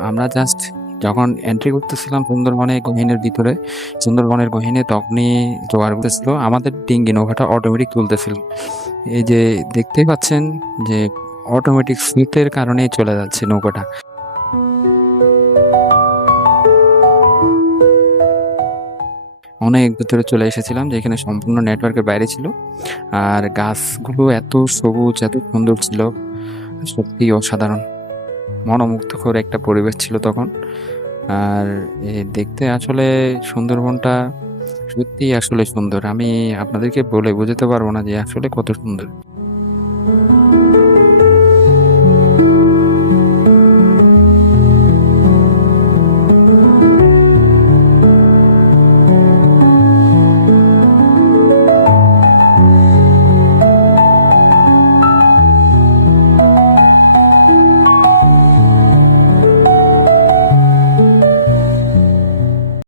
আমরা জাস্ট যখন এন্ট্রি করতেছিলাম গহীনের ভিতরে, সুন্দরবনের গহীনে, তখনই জোয়ার উঠতেছিল। আমাদের ডিঙ্গি নৌকাটা অটোমেটিক তুলতেছিল। এই যে দেখতেই পাচ্ছেন যে অটোমেটিক স্রোতের কারণেই চলে যাচ্ছে নৌকাটা। অনেক ভেতরে চলে এসেছিলাম, যেখানে সম্পূর্ণ নেটওয়ার্কের বাইরে ছিল। আর গাছগুলো এত সবুজ, এত সুন্দর ছিল, সত্যিই অসাধারণ। মনোমুগ্ধকর একটা পরিবেশ ছিল তখন। আর দেখতে আসলে সুন্দরবনটা সত্যিই আসলে সুন্দর। আমি আপনাদেরকে বলে বোঝাতে পারব না যে আসলে কত সুন্দর।